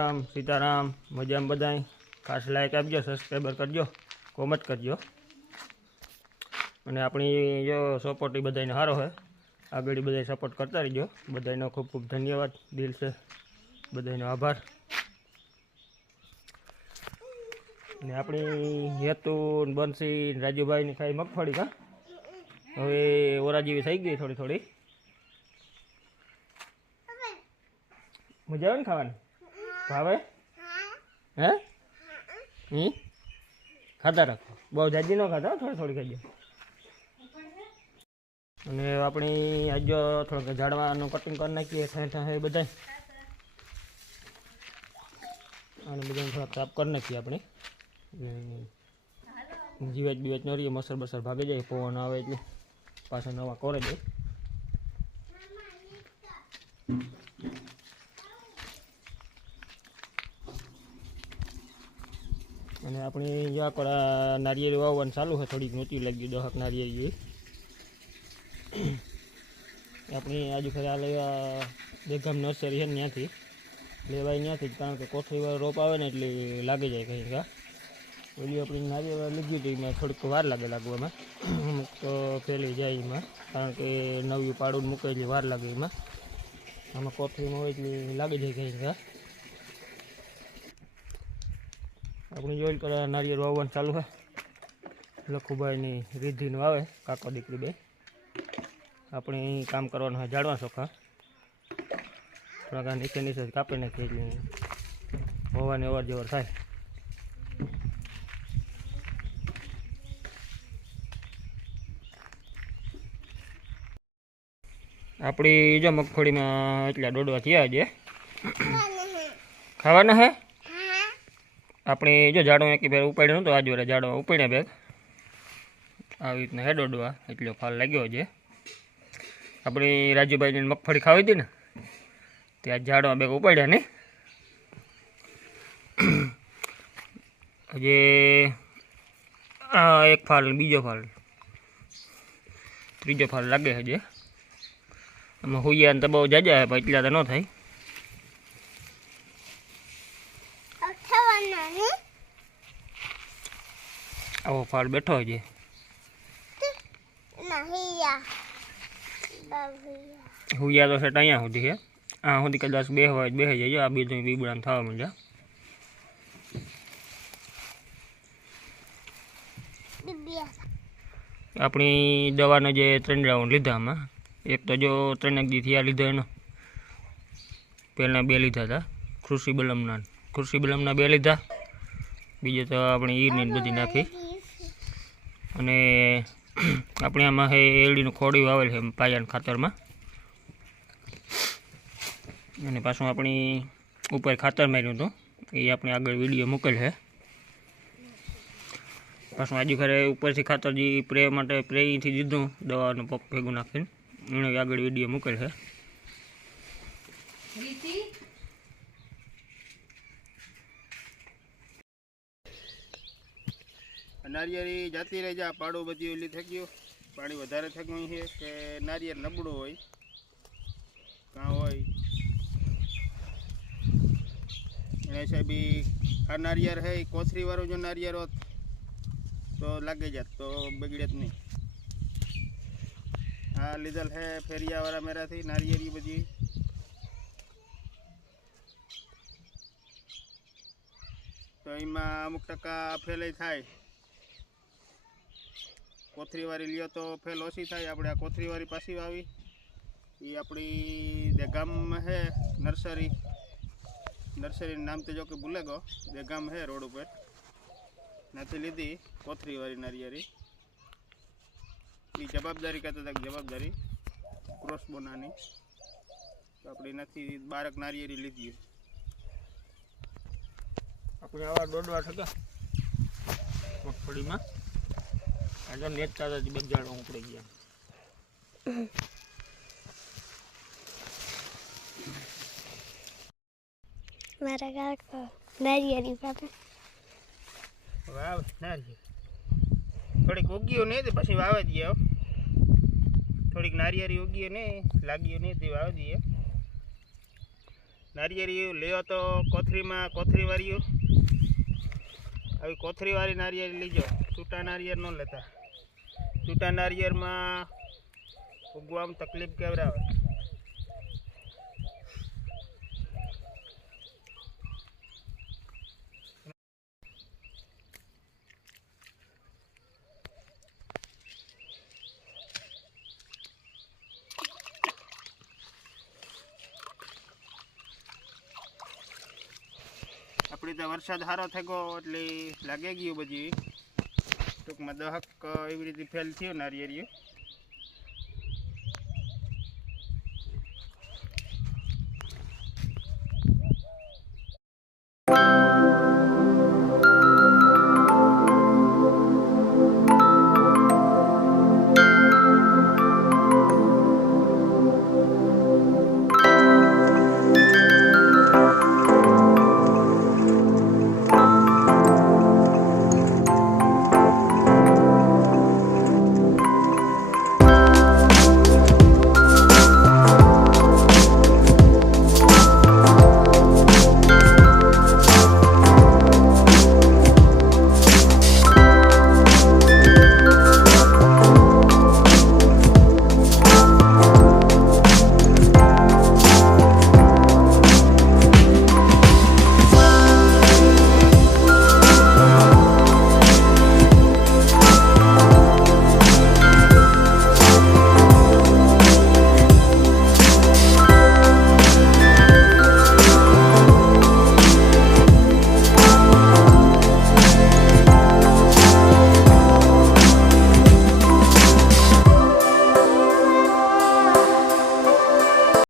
राम सीताराम मजाम बधाई खास लाइक आपजो सब्सक्राइबर करजो कॉमेंट करजो અને આપણી જો સપોર્ટ એ બધાને સારો હોય આગળ બધા સપોર્ટ કરતા રહીજો બધાનો ખૂબ ખૂબ ધન્યવાદ દિલ છે બધાનો આભાર અને આપણી હેતુ બંસી રાજુભાઈની ખાઈ મગફળી કા હવે ઓરા જેવી થઈ ગઈ થોડી થોડી મજા આવે ને ખાવાની ભાવે હે ખાતા રાખો બહુ જાજી ન ખાતા થોડી થોડી ખાજો અને આપણી આજ થોડુંક ઝાડવાનું કટિંગ કરી નાખીએ ઠાઠા એ બધા અને બધાને થોડાક સાફ કરી નાખીએ આપણે જીવાત બીવાત ન રહીએ મસર બસર ભાગી જાય પવન આવે એટલે પાછા નવા કોરે જાય અને આપણી જ્યાં પર નારિયેળ વાવવાનું ચાલુ છે થોડીક નોતી લાગી દહક નારિયેળ જેવી આપણી આજુ ખરે આ લેવા બેગામ નર્સરી છે ને ત્યાંથી લેવાય ત્યાંથી જ કારણ કે કોથળીવાળો રોપ આવે ને એટલે લાગી જાય કંઈક ઓલી આપણી નારિયેળ લીધી હતી એમાં થોડીક વાર લાગે લાગવામાં અમુક તો ફેલી જાય એમાં કારણ કે નવી પાડું મૂકે એટલે વાર લાગે એમાં આમાં કોથળીમાં હોય એટલે લાગી જાય કંઈક આપણે જોઈ કરે નારિયેળ વાવવાનું ચાલુ છે લખુભાઈની રીધિનું આવે કાકો દીકરી બે આપણે કામ કરવાનું હોય ઝાડવા ચોખા થોડાક નીચે નીચે કાપી નાખીએ એટલે હોવાની અવર જવર થાય આપણી જો મગફળીમાં એટલા દોડવા થયા છે ખાવાના હે આપણે જો ઝાડવા એક બેગ ઉપાડ્યો નહોતો આજ વારે ઝાડવા ઉપાડ્યા બેગ આવી રીતના હે દોડવા એટલો ફાલ લાગ્યો છે આપણે રાજુભાઈને મગફળી ખાવી હતી ને ત્યાં ઝાડવા બેગ ઉપાડ્યા ને હજી આ એક ફાલ બીજો ફાલ ત્રીજો ફાલ લાગે હજી આમાં હોઈએ તો બહુ જાજા પણ એટલા તો ન થાય આવો ફાળ બેઠો છે હુયા તો સેટ અહીંયા સુધી છે આ સુધી કદાચ બે હોય બે જાય આ બીજું બીબડાને થવા માંડ્યા આપણી દવાનો જે 3 રાઉન્ડ લીધા આમાં એક તો જો 3 દી થયા લીધો એનો પહેલાં 2 લીધા હતા કૃષિ બલમના 2 લીધા બીજે તો આપણે ઈરની બધી નાખી અને આપણે આમાં હે એલડીનું ખોડિયું આવેલ છે પાયાના ખાતરમાં અને પાછું આપણી ઉપર ખાતર માર્યું હતું એ આપણે આગળ વિડીયો મૂકેલ છે પાછું આજુ ખરે ઉપરથી ખાતર જે સ્પ્રે માટે સ્પ્રેથી દીધું દવાનું પગ ભેગું નાખીને એને આગળ વિડીયો મૂકેલ છે નારિયેળી જાતી રહી જાય પાડું બધી ઓલી થઈ ગયું પાણી વધારે થઈ ગયું છે કે નારિયેળ નબળું હોય કાં હોય એને સાહેબ આ નારિયેળ છે કોથરીવાળું જો નારિયેળ હોત તો લાગી જાત તો બગડે જ નહીં આ લીધેલ છે ફેરિયાવાળા મેરાથી નારિયેળી બધી તો એમાં અમુક ટકા ફેલાઈ થાય કોથરીવાળી લ્યો તો ફેલ ઓછી થાય આપણે આ કોથરીવાળી પાછી વાવી એ આપણી દેગામમાં છે નર્સરીનું નામ તો જો કે ભૂલે ગયો દેગામ છે રોડ ઉપર નથી લીધી કોથરીવાળી નારિયેળી એ જવાબદારી કહેતા હતા જવાબદારી ક્રોસ બોનાની તો આપણે નથી 12 નારિયેળી લીધી આપણે આવા દોડવા થતા મગફળીમાં આજે નેટ તાજાથી બજાડવા ઉપડી ગયા મારા કાકા નારિયેળી બાપા વાવ નારિયેળ થોડીક ઉગ્યો નહીં તો પછી વાવે દઈએ થોડીક નારિયેળી ઉગીએ ને લાગીએ નહીં તે વાવી દઈએ નારિયેરી લેવો તો કોથરીમાં કોથરી વાળીઓ આવી કોથરીવાળી નારિયેળ લીજો, છૂટા નારિયેળ ન લેતા. છૂટા નારિયેળમાં ઉગવામાં તકલીફ કેવડાવે. આપણી તો વરસાદ સારો થઈ ગયો એટલે લાગી ગયું બધી ટૂંકમાં દહક એવી રીતે ફેલ થયું નારિયેળિયું.